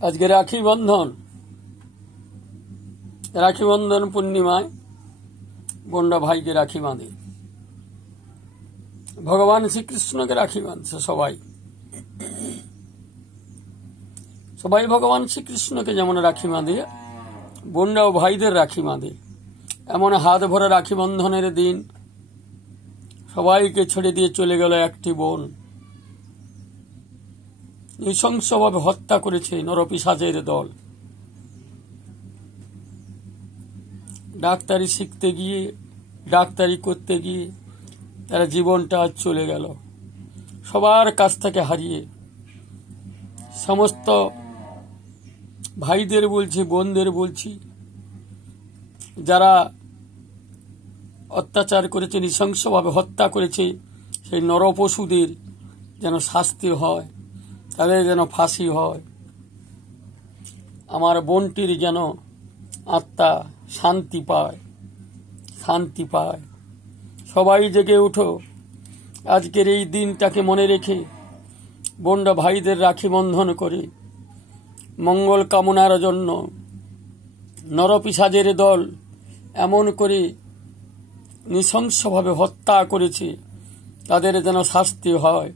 আজকে রাখি বন্ধন পূর্ণিমায় বোনরা ভাইকে রাখি বাঁধে। ভগবান শ্রীকৃষ্ণকে রাখি বাঁধছে সবাই ভগবান শ্রীকৃষ্ণকে যেমন রাখি বাঁধে, বোনরাও ভাইদের রাখি বাঁধে। এমন হাত ভরা রাখি বন্ধনের দিন সবাইকে ছেড়ে দিয়ে চলে গেল একটি বোন। নৃশংসভাবে হত্যা করেছে নরপিশাচের দল। ডাক্তারি শিখতে গিয়ে, ডাক্তারি করতে গিয়ে তারা জীবনটা আজ চলে গেল সবার কাছ থেকে হারিয়ে। সমস্ত ভাইদের বলছি, বোনদের বলছি, যারা অত্যাচার করেছে, নৃশংসভাবে হত্যা করেছে, সেই নরপশুদের যেন শাস্তি হয়, তাদের যেন ফাঁসি হয়। আমার বোনটির যেন আত্মা শান্তি পায়। সবাই জেগে উঠো, আজকের এই দিনটাকে মনে রেখে বোনরা ভাইদের রাখি বন্ধন করে মঙ্গল কামনার জন্য। নরপিশাচের দল এমন করে নৃশংসভাবে হত্যা করেছে, তাদের যেন শাস্তি হয়।